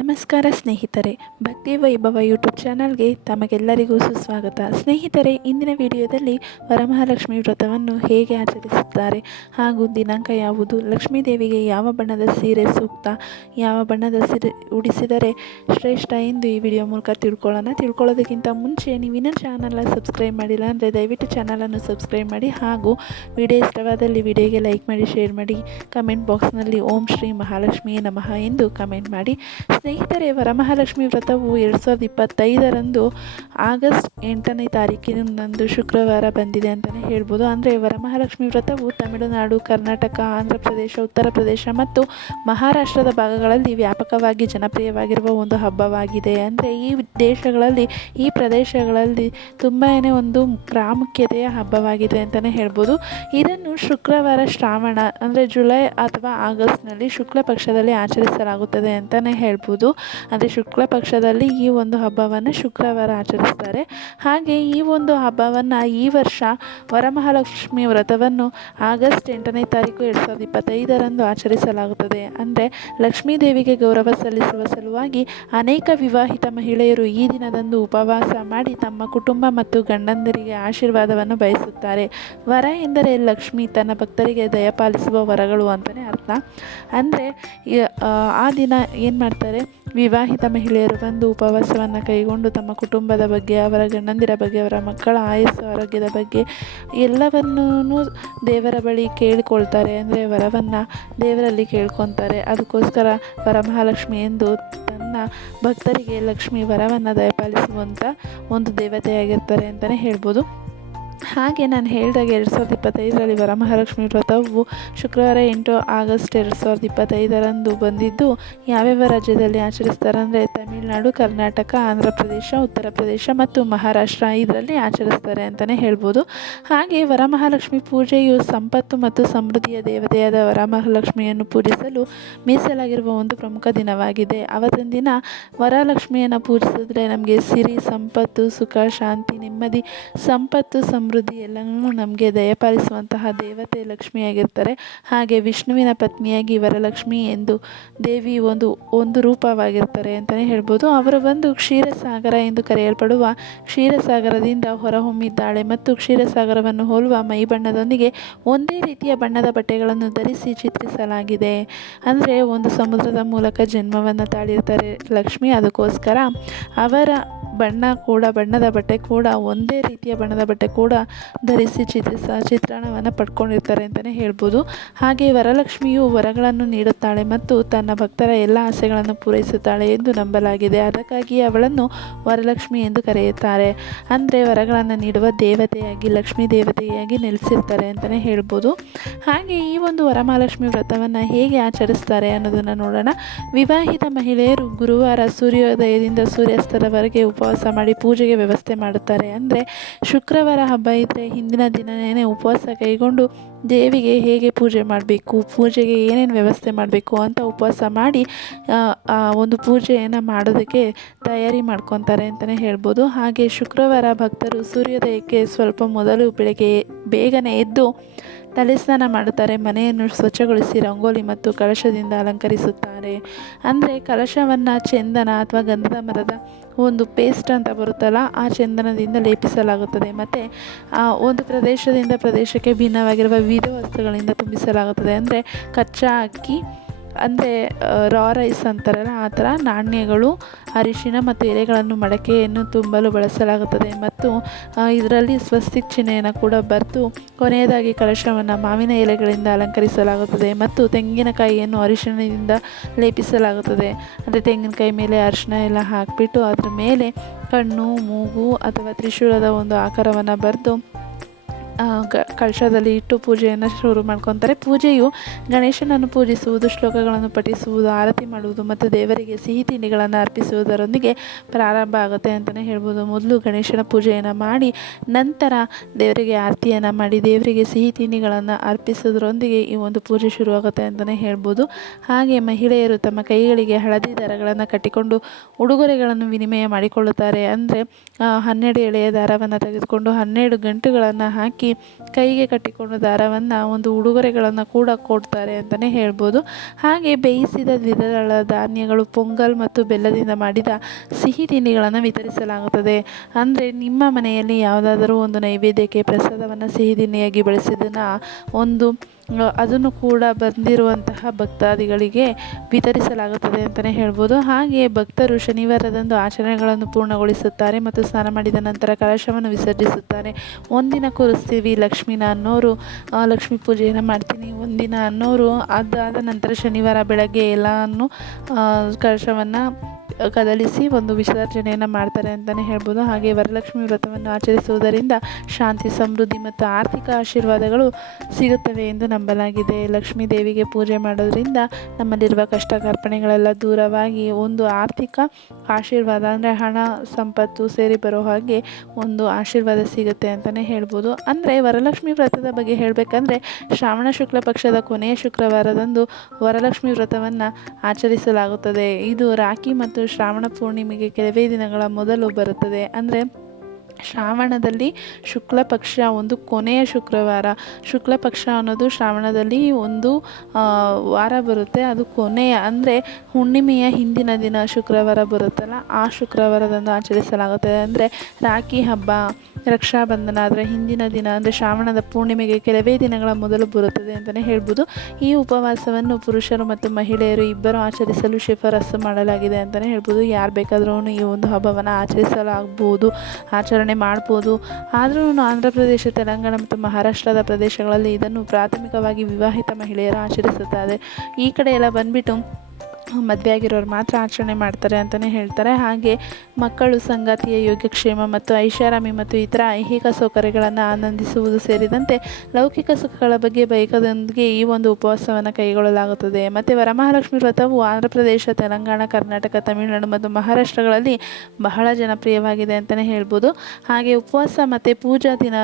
ನಮಸ್ಕಾರ ಸ್ನೇಹಿತರೆ, ಭಕ್ತಿ ವೈಭವ ಯೂಟ್ಯೂಬ್ ಚಾನಲ್ಗೆ ತಮಗೆಲ್ಲರಿಗೂ ಸುಸ್ವಾಗತ. ಸ್ನೇಹಿತರೆ, ಇಂದಿನ ವಿಡಿಯೋದಲ್ಲಿ ವರಮಹಾಲಕ್ಷ್ಮಿ ವ್ರತವನ್ನು ಹೇಗೆ ಆಚರಿಸುತ್ತಾರೆ ಹಾಗೂ ದಿನಾಂಕ ಯಾವುದು ಲಕ್ಷ್ಮೀ ದೇವಿಗೆ ಯಾವ ಬಣ್ಣದ ಸೀರೆ ಸೂಕ್ತ, ಯಾವ ಬಣ್ಣದ ಸೀರೆ ಉಡಿಸಿದರೆ ಶ್ರೇಷ್ಠ ಎಂದು ಈ ವಿಡಿಯೋ ಮೂಲಕ ತಿಳ್ಕೊಳ್ಳೋಣ. ತಿಳ್ಕೊಳ್ಳೋದಕ್ಕಿಂತ ಮುಂಚೆ ನೀವಿನ ಚಾನಲ್ನ ಸಬ್ಸ್ಕ್ರೈಬ್ ಮಾಡಿಲ್ಲ ಅಂದರೆ ದಯವಿಟ್ಟು ಚಾನಲನ್ನು ಸಬ್ಸ್ಕ್ರೈಬ್ ಮಾಡಿ ಹಾಗೂ ವಿಡಿಯೋ ಇಷ್ಟವಾದಲ್ಲಿ ವಿಡಿಯೋಗೆ ಲೈಕ್ ಮಾಡಿ, ಶೇರ್ ಮಾಡಿ, ಕಮೆಂಟ್ ಬಾಕ್ಸ್ನಲ್ಲಿ ಓಂ ಶ್ರೀ ಮಹಾಲಕ್ಷ್ಮಿಯೇ ನಮಃ ಎಂದು ಕಮೆಂಟ್ ಮಾಡಿ. ವರಮಹಾಲಕ್ಷ್ಮಿ ವ್ರತವು ಎರಡು ಸಾವಿರದ ಇಪ್ಪತ್ತೈದರಂದು ಆಗಸ್ಟ್ ಎಂಟನೇ ತಾರೀಕಿನಂದು ಶುಕ್ರವಾರ ಬಂದಿದೆ ಅಂತಲೇ ಹೇಳ್ಬೋದು. ಅಂದರೆ ವರಮಹಾಲಕ್ಷ್ಮಿ ವ್ರತವು ತಮಿಳುನಾಡು, ಕರ್ನಾಟಕ, ಆಂಧ್ರ ಪ್ರದೇಶ, ಉತ್ತರ ಪ್ರದೇಶ ಮತ್ತು ಮಹಾರಾಷ್ಟ್ರದ ಭಾಗಗಳಲ್ಲಿ ವ್ಯಾಪಕವಾಗಿ ಜನಪ್ರಿಯವಾಗಿರುವ ಒಂದು ಹಬ್ಬವಾಗಿದೆ. ಅಂದರೆ ಈ ದೇಶಗಳಲ್ಲಿ, ಈ ಪ್ರದೇಶಗಳಲ್ಲಿ ತುಂಬಾ ಒಂದು ಪ್ರಾಮುಖ್ಯತೆಯ ಹಬ್ಬವಾಗಿದೆ ಅಂತಲೇ ಹೇಳ್ಬೋದು. ಇದನ್ನು ಶುಕ್ರವಾರ ಶ್ರಾವಣ, ಅಂದರೆ ಜುಲೈ ಅಥವಾ ಆಗಸ್ಟ್ನಲ್ಲಿ ಶುಕ್ಲ ಪಕ್ಷದಲ್ಲಿ ಆಚರಿಸಲಾಗುತ್ತದೆ ಅಂತಲೇ ಹೇಳ್ಬೋದು. ಅಂದರೆ ಶುಕ್ಲ ಪಕ್ಷದಲ್ಲಿ ಈ ಒಂದು ಹಬ್ಬವನ್ನು ಶುಕ್ರವಾರ ಆಚರಿಸ್ತಾರೆ. ಹಾಗೆ ಈ ಒಂದು ಹಬ್ಬವನ್ನು ಈ ವರ್ಷ ವರಮಹಾಲಕ್ಷ್ಮಿ ವ್ರತವನ್ನು ಆಗಸ್ಟ್ ಎಂಟನೇ ತಾರೀಕು ಎರಡು ಸಾವಿರದ ಇಪ್ಪತ್ತೈದರಂದು ಆಚರಿಸಲಾಗುತ್ತದೆ. ಅಂದರೆ ಲಕ್ಷ್ಮೀ ದೇವಿಗೆ ಗೌರವ ಸಲ್ಲಿಸುವ ಸಲುವಾಗಿ ಅನೇಕ ವಿವಾಹಿತ ಮಹಿಳೆಯರು ಈ ದಿನದಂದು ಉಪವಾಸ ಮಾಡಿ ತಮ್ಮ ಕುಟುಂಬ ಮತ್ತು ಗಂಡಂದರಿಗೆ ಆಶೀರ್ವಾದವನ್ನು ಬಯಸುತ್ತಾರೆ. ವರ ಎಂದರೆ ಲಕ್ಷ್ಮಿ, ತನ್ನ ಭಕ್ತರಿಗೆ ದಯಪಾಲಿಸುವ ವರಗಳು ಅಂತಲೇ ಅರ್ಥ. ಅಂದರೆ ಆ ದಿನ ಏನು ಮಾಡ್ತಾರೆ? ವಿವಾಹಿತ ಮಹಿಳೆಯರು ಬಂದು ಉಪವಾಸವನ್ನು ಕೈಗೊಂಡು ತಮ್ಮ ಕುಟುಂಬದ ಬಗ್ಗೆ, ಅವರ ಗಂಡಂದಿರ ಬಗ್ಗೆ, ಅವರ ಮಕ್ಕಳ ಆಯಸ್ಸು, ಆರೋಗ್ಯದ ಬಗ್ಗೆ ಎಲ್ಲವನ್ನೂ ದೇವರ ಬಳಿ ಕೇಳಿಕೊಳ್ತಾರೆ. ಅಂದರೆ ವರವನ್ನು ದೇವರಲ್ಲಿ ಕೇಳ್ಕೊತಾರೆ. ಅದಕ್ಕೋಸ್ಕರ ವರಮಹಾಲಕ್ಷ್ಮಿ ಎಂದು ತನ್ನ ಭಕ್ತರಿಗೆ ಲಕ್ಷ್ಮಿ ವರವನ್ನು ದಯಪಾಲಿಸುವಂಥ ಒಂದು ದೇವತೆಯಾಗಿರ್ತಾರೆ ಅಂತಲೇ ಹೇಳ್ಬೋದು. ಹಾಗೆ ನಾನು ಹೇಳಿದಾಗ ಎರಡು ಸಾವಿರದ ಇಪ್ಪತ್ತೈದರಲ್ಲಿ ವರಮಹಾಲಕ್ಷ್ಮಿ ವ್ರತವು ಶುಕ್ರವಾರ ಎಂಟು ಆಗಸ್ಟ್ ಎರಡು ಸಾವಿರದ ಇಪ್ಪತ್ತೈದರಂದು ಬಂದಿದ್ದು, ಯಾವ್ಯಾವ ರಾಜ್ಯದಲ್ಲಿ ಆಚರಿಸ್ತಾರೆ ಅಂದರೆ ತಮಿಳುನಾಡು, ಕರ್ನಾಟಕ ಆಂಧ್ರ ಪ್ರದೇಶ ಉತ್ತರ ಪ್ರದೇಶ ಮತ್ತು ಮಹಾರಾಷ್ಟ್ರ ಇದರಲ್ಲಿ ಆಚರಿಸ್ತಾರೆ ಅಂತಲೇ ಹೇಳ್ಬೋದು. ಹಾಗೆ ವರಮಹಾಲಕ್ಷ್ಮಿ ಪೂಜೆಯು ಸಂಪತ್ತು ಮತ್ತು ಸಮೃದ್ಧಿಯ ದೇವತೆಯಾದ ವರಮಹಾಲಕ್ಷ್ಮಿಯನ್ನು ಪೂಜಿಸಲು ಮೀಸಲಾಗಿರುವ ಒಂದು ಪ್ರಮುಖ ದಿನವಾಗಿದೆ. ಅವತ್ತಿನ ದಿನ ವರಲಕ್ಷ್ಮಿಯನ್ನು ಪೂಜಿಸಿದ್ರೆ ನಮಗೆ ಸಿರಿ, ಸಂಪತ್ತು, ಸುಖ, ಶಾಂತಿ, ನೆಮ್ಮದಿ, ಸಂಪತ್ತು ಸಮೃದ್ಧಿ ಎಲ್ಲವೂ ನಮಗೆ ದಯಪಾಲಿಸುವಂತಹ ದೇವತೆ ಲಕ್ಷ್ಮಿಯಾಗಿರ್ತಾರೆ ಹಾಗೆ ವಿಷ್ಣುವಿನ ಪತ್ನಿಯಾಗಿ ವರಲಕ್ಷ್ಮಿ ಎಂದು ದೇವಿ ಒಂದು ಒಂದು ರೂಪವಾಗಿರ್ತಾರೆ ಅಂತಲೇ ಹೇಳ್ಬೋದು. ಅವರು ಬಂದು ಕ್ಷೀರಸಾಗರ ಎಂದು ಕರೆಯಲ್ಪಡುವ ಕ್ಷೀರಸಾಗರದಿಂದ ಹೊರಹೊಮ್ಮಿದ್ದಾಳೆ ಮತ್ತು ಕ್ಷೀರಸಾಗರವನ್ನು ಹೋಲುವ ಮೈಬಣ್ಣದೊಂದಿಗೆ ಒಂದೇ ರೀತಿಯ ಬಣ್ಣದ ಬಟ್ಟೆಗಳನ್ನು ಧರಿಸಿ ಚಿತ್ರಿಸಲಾಗಿದೆ. ಅಂದರೆ ಒಂದು ಸಮುದ್ರದ ಮೂಲಕ ಜನ್ಮವನ್ನು ತಾಳಿರ್ತಾರೆ ಲಕ್ಷ್ಮಿ. ಅದಕ್ಕೋಸ್ಕರ ಅವರ ಬಣ್ಣ ಕೂಡ, ಬಣ್ಣದ ಬಟ್ಟೆ ಕೂಡ, ಒಂದೇ ರೀತಿಯ ಬಣ್ಣದ ಬಟ್ಟೆ ಕೂಡ ಧರಿಸಿ ಚಿತ್ರಿಸ ಚಿತ್ರಣವನ್ನು ಪಡ್ಕೊಂಡಿರ್ತಾರೆ ಅಂತಲೇ ಹೇಳ್ಬೋದು. ಹಾಗೆ ವರಲಕ್ಷ್ಮಿಯು ವರಗಳನ್ನು ನೀಡುತ್ತಾಳೆ ಮತ್ತು ತನ್ನ ಭಕ್ತರ ಎಲ್ಲ ಆಸೆಗಳನ್ನು ಪೂರೈಸುತ್ತಾಳೆ ಎಂದು ನಂಬಲಾಗಿದೆ. ಅದಕ್ಕಾಗಿ ಅವಳನ್ನು ವರಲಕ್ಷ್ಮಿ ಎಂದು ಕರೆಯುತ್ತಾರೆ. ಅಂದರೆ ವರಗಳನ್ನು ನೀಡುವ ದೇವತೆಯಾಗಿ, ಲಕ್ಷ್ಮೀ ದೇವತೆಯಾಗಿ ನೆಲೆಸಿರ್ತಾರೆ ಅಂತಲೇ ಹೇಳ್ಬೋದು. ಹಾಗೆ ಈ ಒಂದು ವರಮಹಾಲಕ್ಷ್ಮಿ ವ್ರತವನ್ನು ಹೇಗೆ ಆಚರಿಸ್ತಾರೆ ಅನ್ನೋದನ್ನು ನೋಡೋಣ. ವಿವಾಹಿತ ಮಹಿಳೆಯರು ಗುರುವಾರ ಸೂರ್ಯೋದಯದಿಂದ ಸೂರ್ಯಾಸ್ತದವರೆಗೆ ಉಪವಾಸ ಮಾಡಿ ಪೂಜೆಗೆ ವ್ಯವಸ್ಥೆ ಮಾಡುತ್ತಾರೆ. ಅಂದರೆ ಶುಕ್ರವಾರ ಹಬ್ಬ ಇದ್ದರೆ ಹಿಂದಿನ ದಿನನೇ ಉಪವಾಸ ಕೈಗೊಂಡು ದೇವಿಗೆ ಹೇಗೆ ಪೂಜೆ ಮಾಡಬೇಕು, ಪೂಜೆಗೆ ಏನೇನು ವ್ಯವಸ್ಥೆ ಮಾಡಬೇಕು ಅಂತ ಉಪವಾಸ ಮಾಡಿ ಒಂದು ಪೂಜೆಯನ್ನು ಮಾಡೋದಕ್ಕೆ ತಯಾರಿ ಮಾಡ್ಕೊತಾರೆ ಅಂತಲೇ ಹೇಳ್ಬೋದು. ಹಾಗೆ ಶುಕ್ರವಾರ ಭಕ್ತರು ಸೂರ್ಯೋದಯಕ್ಕೆ ಸ್ವಲ್ಪ ಮೊದಲು ಬೆಳಗ್ಗೆ ಬೇಗನೆ ಎದ್ದು ತಲೆ ಸ್ನಾನ ಮಾಡುತ್ತಾರೆ. ಮನೆಯನ್ನು ಸ್ವಚ್ಛಗೊಳಿಸಿ ರಂಗೋಲಿ ಮತ್ತು ಕಲಶದಿಂದ ಅಲಂಕರಿಸುತ್ತಾರೆ. ಅಂದರೆ ಕಲಶವನ್ನು ಚಂದನ ಅಥವಾ ಗಂಧದ ಮರದ ಒಂದು ಪೇಸ್ಟ್ ಅಂತ ಬರುತ್ತಲ್ಲ, ಆ ಚಂದನದಿಂದ ಲೇಪಿಸಲಾಗುತ್ತದೆ. ಮತ್ತು ಆ ಒಂದು ಪ್ರದೇಶದಿಂದ ಪ್ರದೇಶಕ್ಕೆ ಭಿನ್ನವಾಗಿರುವ ವಿವಿಧ ವಸ್ತುಗಳಿಂದ ತುಂಬಿಸಲಾಗುತ್ತದೆ. ಅಂದರೆ ಕಚ್ಚಾ ಅಕ್ಕಿ, ಅಂದರೆ ರಾ ರೈಸ್ ಅಂತಾರಲ್ಲ, ಆ ಥರ ನಾಣ್ಯಗಳು, ಅರಿಶಿನ ಮತ್ತು ಎಲೆಗಳನ್ನು ಮಡಕೆಯನ್ನು ತುಂಬಲು ಬಳಸಲಾಗುತ್ತದೆ. ಮತ್ತು ಇದರಲ್ಲಿ ಸ್ವಸ್ತಿಕ್ ಚಿಹ್ನೆಯನ್ನು ಕೂಡ ಬರೆದು ಕೊನೆಯದಾಗಿ ಕಲಶವನ್ನು ಮಾವಿನ ಎಲೆಗಳಿಂದ ಅಲಂಕರಿಸಲಾಗುತ್ತದೆ. ಮತ್ತು ತೆಂಗಿನಕಾಯಿಯನ್ನು ಅರಿಶಿಣದಿಂದ ಲೇಪಿಸಲಾಗುತ್ತದೆ. ಅಂದರೆ ತೆಂಗಿನಕಾಯಿ ಮೇಲೆ ಅರಿಶಿನ ಎಲ್ಲ ಹಾಕಿಬಿಟ್ಟು ಅದರ ಮೇಲೆ ಕಣ್ಣು, ಮೂಗು ಅಥವಾ ತ್ರಿಶೂಲದ ಒಂದು ಆಕಾರವನ್ನು ಬರೆದು ಕಳಶದಲ್ಲಿ ಇಟ್ಟು ಪೂಜೆಯನ್ನು ಶುರು ಮಾಡ್ಕೊತಾರೆ. ಪೂಜೆಯು ಗಣೇಶನನ್ನು ಪೂಜಿಸುವುದು, ಶ್ಲೋಕಗಳನ್ನು ಪಠಿಸುವುದು, ಆರತಿ ಮಾಡುವುದು ಮತ್ತು ದೇವರಿಗೆ ಸಿಹಿ ತಿಂಡಿಗಳನ್ನು ಅರ್ಪಿಸುವುದರೊಂದಿಗೆ ಪ್ರಾರಂಭ ಆಗುತ್ತೆ ಅಂತಲೇ ಹೇಳ್ಬೋದು. ಮೊದಲು ಗಣೇಶನ ಪೂಜೆಯನ್ನು ಮಾಡಿ, ನಂತರ ದೇವರಿಗೆ ಆರತಿಯನ್ನು ಮಾಡಿ, ದೇವರಿಗೆ ಸಿಹಿ ತಿಂಡಿಗಳನ್ನು ಅರ್ಪಿಸೋದ್ರೊಂದಿಗೆ ಈ ಒಂದು ಪೂಜೆ ಶುರುವಾಗುತ್ತೆ ಅಂತಲೇ ಹೇಳ್ಬೋದು. ಹಾಗೆ ಮಹಿಳೆಯರು ತಮ್ಮ ಕೈಗಳಿಗೆ ಹಳದಿ ದಾರಗಳನ್ನು ಕಟ್ಟಿಕೊಂಡು ಉಡುಗೊರೆಗಳನ್ನು ವಿನಿಮಯ ಮಾಡಿಕೊಳ್ಳುತ್ತಾರೆ. ಅಂದರೆ ಹನ್ನೆರಡು ಎಳೆಯ ದಾರವನ್ನು ತೆಗೆದುಕೊಂಡು ಹನ್ನೆರಡು ಗಂಟುಗಳನ್ನು ಹಾಕಿ ಕೈಗೆ ಕಟ್ಟಿಕೊಂಡ ದಾರವನ್ನು ಒಂದು ಉಡುಗೊರೆಗಳನ್ನು ಕೂಡ ಕೊಡ್ತಾರೆ ಅಂತಲೇ ಹೇಳ್ಬೋದು. ಹಾಗೆ ಬೇಯಿಸಿದ ದ್ವಿದಳ ಧಾನ್ಯಗಳು ಪೊಂಗಲ್ ಮತ್ತು ಬೆಲ್ಲದಿಂದ ಮಾಡಿದ ಸಿಹಿ ತಿಂಡಿಗಳನ್ನು ವಿತರಿಸಲಾಗುತ್ತದೆ. ಅಂದರೆ ನಿಮ್ಮ ಮನೆಯಲ್ಲಿ ಯಾವುದಾದರೂ ಒಂದು ನೈವೇದ್ಯಕ್ಕೆ ಪ್ರಸಾದವನ್ನು ಸಿಹಿ ತಿಂಡಿಯಾಗಿ ಬಳಸಿದ್ದನ್ನು ಒಂದು ಅದನ್ನು ಕೂಡ ಬಂದಿರುವಂತಹ ಭಕ್ತಾದಿಗಳಿಗೆ ವಿತರಿಸಲಾಗುತ್ತದೆ ಅಂತಲೇ ಹೇಳ್ಬೋದು. ಹಾಗೆಯೇ ಭಕ್ತರು ಶನಿವಾರದಂದು ಆಚರಣೆಗಳನ್ನು ಪೂರ್ಣಗೊಳಿಸುತ್ತಾರೆ ಮತ್ತು ಸ್ನಾನ ಮಾಡಿದ ನಂತರ ಕಲಶವನ್ನು ವಿಸರ್ಜಿಸುತ್ತಾರೆ. ಒಂದಿನ ಕೂರಿಸ್ತೀವಿ ಲಕ್ಷ್ಮೀನ ಅನ್ನೋರು ಲಕ್ಷ್ಮೀ ಪೂಜೆಯನ್ನು ಮಾಡ್ತೀನಿ, ಒಂದಿನ ಅನ್ನೋರು ಅದಾದ ನಂತರ ಶನಿವಾರ ಬೆಳಗ್ಗೆ ಎಲ್ಲನೂ ಕಲಶವನ್ನು ಕದಲಿಸಿ ಒಂದು ವಿಸರ್ಜನೆಯನ್ನು ಮಾಡ್ತಾರೆ ಅಂತಲೇ ಹೇಳ್ಬೋದು. ಹಾಗೆ ವರಲಕ್ಷ್ಮಿ ವ್ರತವನ್ನು ಆಚರಿಸುವುದರಿಂದ ಶಾಂತಿ, ಸಮೃದ್ಧಿ ಮತ್ತು ಆರ್ಥಿಕ ಆಶೀರ್ವಾದಗಳು ಸಿಗುತ್ತವೆ ಎಂದು ನಂಬಲಾಗಿದೆ. ಲಕ್ಷ್ಮೀ ದೇವಿಗೆ ಪೂಜೆ ಮಾಡೋದ್ರಿಂದ ನಮ್ಮಲ್ಲಿರುವ ಕಷ್ಟ ಕಾರ್ಪಣೆಗಳೆಲ್ಲ ದೂರವಾಗಿ ಒಂದು ಆರ್ಥಿಕ ಆಶೀರ್ವಾದ, ಅಂದರೆ ಹಣ, ಸಂಪತ್ತು ಸೇರಿ ಬರೋ ಹಾಗೆ ಒಂದು ಆಶೀರ್ವಾದ ಸಿಗುತ್ತೆ ಅಂತಲೇ ಹೇಳ್ಬೋದು. ಅಂದರೆ ವರಲಕ್ಷ್ಮಿ ವ್ರತದ ಬಗ್ಗೆ ಹೇಳಬೇಕಂದ್ರೆ ಶ್ರಾವಣ ಶುಕ್ಲ ಪಕ್ಷದ ಕೊನೆಯ ಶುಕ್ರವಾರದಂದು ವರಲಕ್ಷ್ಮಿ ವ್ರತವನ್ನು ಆಚರಿಸಲಾಗುತ್ತದೆ. ಇದು ರಾಖಿ ಮತ್ತು ಶ್ರಾವಣ ಪೂರ್ಣಿಮೆಗೆ ಕೆಲವೇ ದಿನಗಳ ಮೊದಲು ಬರುತ್ತದೆ. ಅಂದರೆ ಶ್ರಾವಣದಲ್ಲಿ ಶುಕ್ಲ ಪಕ್ಷ ಒಂದು ಕೊನೆಯ ಶುಕ್ರವಾರ. ಶುಕ್ಲ ಪಕ್ಷ ಅನ್ನೋದು ಶ್ರಾವಣದಲ್ಲಿ ಒಂದು ವಾರ ಬರುತ್ತೆ. ಅದು ಕೊನೆಯ, ಅಂದರೆ ಹುಣ್ಣಿಮೆಯ ಹಿಂದಿನ ದಿನ ಶುಕ್ರವಾರ ಬರುತ್ತಲ್ಲ, ಆ ಶುಕ್ರವಾರದಂದು ಆಚರಿಸಲಾಗುತ್ತದೆ. ಅಂದರೆ ರಾಖಿ ಹಬ್ಬ, ರಕ್ಷಾಬಂಧನ ಅದರ ಹಿಂದಿನ ದಿನ, ಅಂದರೆ ಶ್ರಾವಣದ ಪೂರ್ಣಿಮೆಗೆ ಕೆಲವೇ ದಿನಗಳ ಮೊದಲು ಬರುತ್ತದೆ ಅಂತಲೇ ಹೇಳ್ಬೋದು. ಈ ಉಪವಾಸವನ್ನು ಪುರುಷರು ಮತ್ತು ಮಹಿಳೆಯರು ಇಬ್ಬರು ಆಚರಿಸಲು ಶಿಫಾರಸು ಮಾಡಲಾಗಿದೆ ಅಂತಲೇ ಹೇಳ್ಬೋದು. ಯಾರು ಬೇಕಾದರೂ ಈ ಒಂದು ಹಬ್ಬವನ್ನು ಆಚರಿಸಲಾಗಬಹುದು ಆಚರಣೆ ಮಾಡ್ಬೋದು. ಆದರೂ ಆಂಧ್ರ ಪ್ರದೇಶ ತೆಲಂಗಾಣ ಮತ್ತು ಮಹಾರಾಷ್ಟ್ರದ ಪ್ರದೇಶಗಳಲ್ಲಿ ಇದನ್ನು ಪ್ರಾಥಮಿಕವಾಗಿ ವಿವಾಹಿತ ಮಹಿಳೆಯರು ಆಚರಿಸುತ್ತಾರೆ. ಈ ಕಡೆ ಎಲ್ಲ ಬಂದುಬಿಟ್ಟು ಮದುವೆ ಆಗಿರೋರು ಮಾತ್ರ ಆಚರಣೆ ಮಾಡ್ತಾರೆ ಅಂತಲೇ ಹೇಳ್ತಾರೆ. ಹಾಗೆ ಮಕ್ಕಳು ಸಂಗಾತಿಯ ಯೋಗಕ್ಷೇಮ ಮತ್ತು ಐಷಾರಾಮಿ ಮತ್ತು ಇತರ ಐಹಿಕ ಸೌಕರ್ಯಗಳನ್ನು ಆನಂದಿಸುವುದು ಸೇರಿದಂತೆ ಲೌಕಿಕ ಸುಖಗಳ ಬಗ್ಗೆ ಬಯಕದೊಂದಿಗೆ ಈ ಒಂದು ಉಪವಾಸವನ್ನು ಕೈಗೊಳ್ಳಲಾಗುತ್ತದೆ. ಮತ್ತು ವರಮಹಾಲಕ್ಷ್ಮಿ ವ್ರತವು ಆಂಧ್ರ ಪ್ರದೇಶ ತೆಲಂಗಾಣ, ಕರ್ನಾಟಕ, ತಮಿಳುನಾಡು ಮತ್ತು ಮಹಾರಾಷ್ಟ್ರಗಳಲ್ಲಿ ಬಹಳ ಜನಪ್ರಿಯವಾಗಿದೆ ಅಂತಲೇ ಹೇಳ್ಬೋದು. ಹಾಗೆ ಉಪವಾಸ ಮತ್ತು ಪೂಜಾ ದಿನ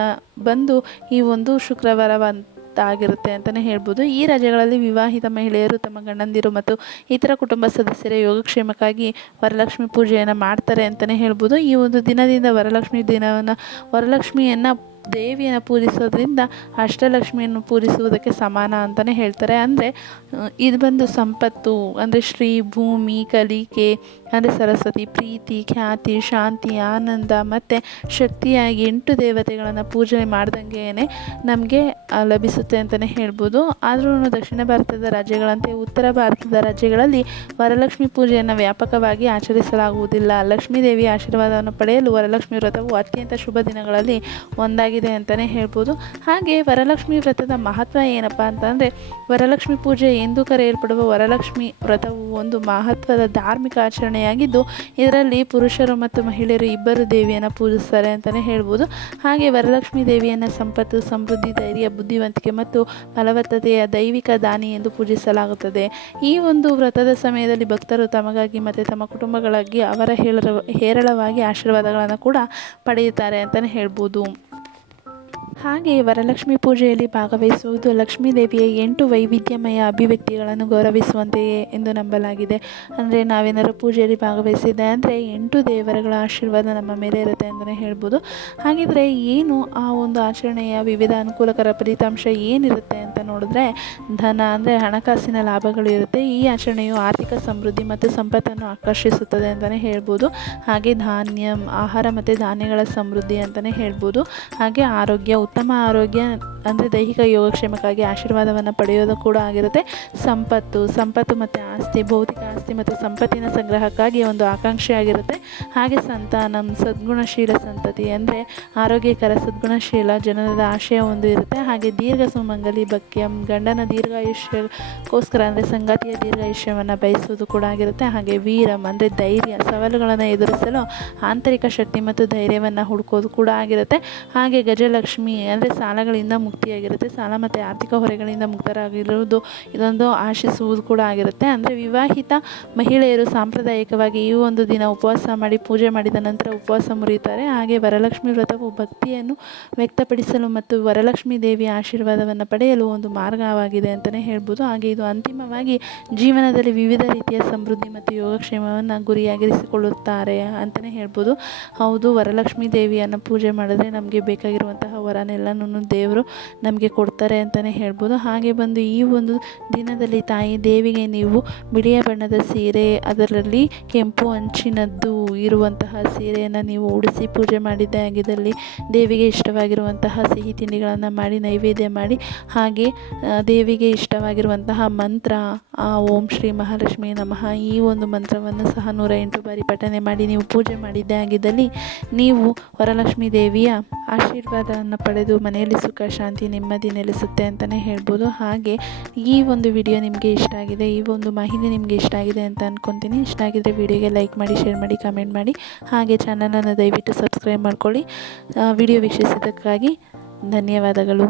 ಬಂದು ಈ ಒಂದು ಶುಕ್ರವಾರವನ್ನು ಆಗಿರುತ್ತೆ ಅಂತಲೇ ಹೇಳ್ಬೋದು. ಈ ರಜೆಗಳಲ್ಲಿ ವಿವಾಹಿತ ಮಹಿಳೆಯರು, ತಮ್ಮ ಗಂಡಂದಿರು ಮತ್ತು ಇತರ ಕುಟುಂಬ ಸದಸ್ಯರ ಯೋಗಕ್ಷೇಮಕ್ಕಾಗಿ ವರಲಕ್ಷ್ಮಿ ಪೂಜೆಯನ್ನು ಮಾಡ್ತಾರೆ ಅಂತಲೇ ಹೇಳ್ಬೋದು. ಈ ಒಂದು ದಿನದಿಂದ ವರಲಕ್ಷ್ಮಿ ದಿನವನ್ನು, ವರಲಕ್ಷ್ಮಿಯನ್ನು ದೇವಿಯನ್ನು ಪೂಜಿಸೋದ್ರಿಂದ ಅಷ್ಟಲಕ್ಷ್ಮಿಯನ್ನು ಪೂಜಿಸುವುದಕ್ಕೆ ಸಮಾನ ಅಂತಲೇ ಹೇಳ್ತಾರೆ. ಅಂದರೆ ಇದು ಬಂದು ಸಂಪತ್ತು, ಅಂದರೆ ಶ್ರೀ ಭೂಮಿ, ಕಲಿಕೆ ಅಂದರೆ ಸರಸ್ವತಿ, ಪ್ರೀತಿ, ಖ್ಯಾತಿ, ಶಾಂತಿ, ಆನಂದ ಮತ್ತು ಶಕ್ತಿಯಾಗಿ ಎಂಟು ದೇವತೆಗಳನ್ನು ಪೂಜೆ ಮಾಡ್ದಂಗೆ ನಮಗೆ ಲಭಿಸುತ್ತೆ ಅಂತಲೇ ಹೇಳ್ಬೋದು. ಆದರೂ ದಕ್ಷಿಣ ಭಾರತದ ರಾಜ್ಯಗಳಂತೆ ಉತ್ತರ ಭಾರತದ ರಾಜ್ಯಗಳಲ್ಲಿ ವರಲಕ್ಷ್ಮಿ ಪೂಜೆಯನ್ನು ವ್ಯಾಪಕವಾಗಿ ಆಚರಿಸಲಾಗುವುದಿಲ್ಲ. ಲಕ್ಷ್ಮೀ ದೇವಿಯ ಆಶೀರ್ವಾದವನ್ನು ಪಡೆಯಲು ವರಲಕ್ಷ್ಮಿ ವ್ರತವು ಅತ್ಯಂತ ಶುಭ ದಿನಗಳಲ್ಲಿ ಒಂದಾಗಿದೆ ಅಂತಲೇ ಹೇಳ್ಬೋದು. ಹಾಗೆ ವರಲಕ್ಷ್ಮಿ ವ್ರತದ ಮಹತ್ವ ಏನಪ್ಪ ಅಂತಂದರೆ, ವರಲಕ್ಷ್ಮಿ ಪೂಜೆ ಎಂದು ಕರೆಯಲ್ಪಡುವ ವರಲಕ್ಷ್ಮಿ ವ್ರತವು ಒಂದು ಮಹತ್ವದ ಧಾರ್ಮಿಕ ಆಚರಣೆಯಾಗಿದ್ದು ಇದರಲ್ಲಿ ಪುರುಷರು ಮತ್ತು ಮಹಿಳೆಯರು ಇಬ್ಬರು ದೇವಿಯನ್ನು ಪೂಜಿಸ್ತಾರೆ ಅಂತಲೇ ಹೇಳ್ಬೋದು. ಹಾಗೆ ವರಲಕ್ಷ್ಮಿ ದೇವಿಯನ್ನು ಸಂಪತ್ತು, ಸಮೃದ್ಧಿ, ಧೈರ್ಯ, ಬುದ್ಧಿವಂತಿಕೆ ಮತ್ತು ಫಲವತ್ತತೆಯ ದೈವಿಕ ದಾನಿ ಎಂದು ಪೂಜಿಸಲಾಗುತ್ತದೆ. ಈ ಒಂದು ವ್ರತದ ಸಮಯದಲ್ಲಿ ಭಕ್ತರು ತಮಗಾಗಿ ಮತ್ತು ತಮ್ಮ ಕುಟುಂಬಗಳಾಗಿ ಅವರ ಹೇರಳ ಹೇರಳವಾಗಿ ಆಶೀರ್ವಾದಗಳನ್ನು ಕೂಡ ಪಡೆಯುತ್ತಾರೆ ಅಂತಲೇ ಹೇಳ್ಬೋದು. ಹಾಗೆಯೇ ವರಲಕ್ಷ್ಮಿ ಪೂಜೆಯಲ್ಲಿ ಭಾಗವಹಿಸುವುದು ಲಕ್ಷ್ಮೀ ದೇವಿಯ ಎಂಟು ವೈವಿಧ್ಯಮಯ ಅಭಿವ್ಯಕ್ತಿಗಳನ್ನು ಗೌರವಿಸುವಂತೆಯೇ ಎಂದು ನಂಬಲಾಗಿದೆ. ಅಂದರೆ ನಾವೇನಾದರೂ ಪೂಜೆಯಲ್ಲಿ ಭಾಗವಹಿಸಿದೆ ಅಂದರೆ ಎಂಟು ದೇವರುಗಳ ಆಶೀರ್ವಾದ ನಮ್ಮ ಮೇಲೆ ಇರುತ್ತೆ ಅಂತಲೇ ಹೇಳ್ಬೋದು. ಹಾಗಿದ್ರೆ ಏನು ಆ ಒಂದು ಆಚರಣೆಯ ವಿವಿಧ ಅನುಕೂಲಕರ ಫಲಿತಾಂಶ ಏನಿರುತ್ತೆ ಅಂತ ನೋಡಿದ್ರೆ ಧನ ಅಂದರೆ ಹಣಕಾಸಿನ ಲಾಭಗಳು ಇರುತ್ತೆ. ಈ ಆಚರಣೆಯು ಆರ್ಥಿಕ ಸಮೃದ್ಧಿ ಮತ್ತು ಸಂಪತ್ತನ್ನು ಆಕರ್ಷಿಸುತ್ತದೆ ಅಂತಲೇ ಹೇಳ್ಬೋದು. ಹಾಗೆ ಧಾನ್ಯ, ಆಹಾರ ಮತ್ತು ಧಾನ್ಯಗಳ ಸಮೃದ್ಧಿ ಅಂತಲೇ ಹೇಳ್ಬೋದು. ಹಾಗೆ ಆರೋಗ್ಯ, ಉತ್ತಮ ಆರೋಗ್ಯ ಅಂದರೆ ದೈಹಿಕ ಯೋಗಕ್ಷೇಮಕ್ಕಾಗಿ ಆಶೀರ್ವಾದವನ್ನು ಪಡೆಯೋದು ಕೂಡ ಆಗಿರುತ್ತೆ. ಸಂಪತ್ತು ಸಂಪತ್ತು ಮತ್ತು ಆಸ್ತಿ, ಭೌತಿಕ ಆಸ್ತಿ ಮತ್ತು ಸಂಪತ್ತಿನ ಸಂಗ್ರಹಕ್ಕಾಗಿ ಒಂದು ಆಕಾಂಕ್ಷೆ ಆಗಿರುತ್ತೆ. ಹಾಗೆ ಸಂತಾನ, ಸದ್ಗುಣಶೀಲ ಸಂತತಿ ಅಂದರೆ ಆರೋಗ್ಯಕರ, ಸದ್ಗುಣಶೀಲ ಜನರದ ಆಶಯ ಒಂದು ಇರುತ್ತೆ. ಹಾಗೆ ದೀರ್ಘ ಸುಮಂಗಲಿ, ಭಕ್ಯಂ, ಗಂಡನ ದೀರ್ಘಾಯುಷ್ಯಕ್ಕೋಸ್ಕರ ಅಂದರೆ ಸಂಗಾತಿಯ ದೀರ್ಘಾಯುಷ್ಯವನ್ನು ಬಯಸುವುದು ಕೂಡ ಆಗಿರುತ್ತೆ. ಹಾಗೆ ವೀರಂ ಅಂದರೆ ಧೈರ್ಯ, ಸವಾಲುಗಳನ್ನು ಎದುರಿಸಲು ಆಂತರಿಕ ಶಕ್ತಿ ಮತ್ತು ಧೈರ್ಯವನ್ನು ಹುಡುಕೋದು ಕೂಡ ಆಗಿರುತ್ತೆ. ಹಾಗೆ ಗಜಲಕ್ಷ್ಮಿ ಅಂದರೆ ಸಾಲಗಳಿಂದ ಮುಕ್ತಿಯಾಗಿರುತ್ತೆ ಸಾಲ ಮತ್ತು ಆರ್ಥಿಕ ಹೊರೆಗಳಿಂದ ಮುಕ್ತರಾಗಿರುವುದು ಇದೊಂದು ಆಶಿಸುವುದು ಕೂಡ ಆಗಿರುತ್ತೆ. ಅಂದರೆ ವಿವಾಹಿತ ಮಹಿಳೆಯರು ಸಾಂಪ್ರದಾಯಿಕವಾಗಿ ಈ ಒಂದು ದಿನ ಉಪವಾಸ ಮಾಡಿ ಪೂಜೆ ಮಾಡಿದ ನಂತರ ಉಪವಾಸ ಮುರಿಯುತ್ತಾರೆ. ಹಾಗೆ ವರಲಕ್ಷ್ಮಿ ವ್ರತವು ಭಕ್ತಿಯನ್ನು ವ್ಯಕ್ತಪಡಿಸಲು ಮತ್ತು ವರಲಕ್ಷ್ಮಿ ದೇವಿಯ ಆಶೀರ್ವಾದವನ್ನು ಪಡೆಯಲು ಒಂದು ಮಾರ್ಗವಾಗಿದೆ ಅಂತಲೇ ಹೇಳ್ಬೋದು. ಹಾಗೆ ಇದು ಅಂತಿಮವಾಗಿ ಜೀವನದಲ್ಲಿ ವಿವಿಧ ರೀತಿಯ ಸಮೃದ್ಧಿ ಮತ್ತು ಯೋಗಕ್ಷೇಮವನ್ನು ಗುರಿಯಾಗಿರಿಸಿಕೊಳ್ಳುತ್ತಾರೆ ಅಂತಲೇ ಹೇಳ್ಬೋದು. ಹೌದು, ವರಲಕ್ಷ್ಮಿ ದೇವಿಯನ್ನು ಪೂಜೆ ಮಾಡಿದ್ರೆ ನಮಗೆ ಬೇಕಾಗಿರುವಂತಹ ವರನೆಲ್ಲನೂ ದೇವರು ನಮಗೆ ಕೊಡ್ತಾರೆ ಅಂತಲೇ ಹೇಳ್ಬೋದು. ಹಾಗೆ ಬಂದು ಈ ಒಂದು ದಿನದಲ್ಲಿ ತಾಯಿ ದೇವಿಗೆ ನೀವು ಬಿಳಿಯ ಬಣ್ಣದ ಸೀರೆ, ಅದರಲ್ಲಿ ಕೆಂಪು ಅಂಚಿನದ್ದು ಇರುವಂತಹ ಸೀರೆಯನ್ನು ನೀವು ಉಡಿಸಿ ಪೂಜೆ ಮಾಡಿದ್ದೇ ಆಗಿದ್ದಲ್ಲಿ ದೇವಿಗೆ ಇಷ್ಟವಾಗಿರುವಂತಹ ಸಿಹಿ ತಿಂಡಿಗಳನ್ನು ಮಾಡಿ, ನೈವೇದ್ಯ ಮಾಡಿ, ಹಾಗೆ ದೇವಿಗೆ ಇಷ್ಟವಾಗಿರುವಂತಹ ಮಂತ್ರ, ಆ, ಓಂ ಶ್ರೀ ಮಹಾಲಕ್ಷ್ಮಿ ನಮಃ, ಈ ಒಂದು ಮಂತ್ರವನ್ನು ಸಹ ನೂರ ಎಂಟು ಬಾರಿ ಪಠನೆ ಮಾಡಿ ನೀವು ಪೂಜೆ ಮಾಡಿದ್ದೇ ಆಗಿದ್ದಲ್ಲಿ ನೀವು ವರಲಕ್ಷ್ಮಿ ದೇವಿಯ ಆಶೀರ್ವಾದವನ್ನು ಪಡೆದು ಮನೆಯಲ್ಲಿ ಸುಖ, ಶಾಂತಿ, ನೆಮ್ಮದಿ ನೆಲೆಸುತ್ತೆ ಅಂತಲೇ ಹೇಳ್ಬೋದು. ಹಾಗೆ ಈ ಒಂದು ವಿಡಿಯೋ ನಿಮಗೆ ಇಷ್ಟ ಆಗಿದೆ, ಈ ಒಂದು ಮಾಹಿತಿ ನಿಮಗೆ ಇಷ್ಟ ಆಗಿದೆ ಅಂತ ಅಂದ್ಕೊತೀನಿ ಇಷ್ಟ ಆಗಿದ್ರೆ ವಿಡಿಯೋಗೆ ಲೈಕ್ ಮಾಡಿ, ಶೇರ್ ಮಾಡಿ, ಕಮೆಂಟ್ ಮಾಡಿ. ಹಾಗೆ ಚಾನಲನ್ನು ದಯವಿಟ್ಟು ಸಬ್ಸ್ಕ್ರೈಬ್ ಮಾಡ್ಕೊಳ್ಳಿ. ವಿಡಿಯೋ ವೀಕ್ಷಿಸಿದ್ದಕ್ಕಾಗಿ ಧನ್ಯವಾದಗಳು.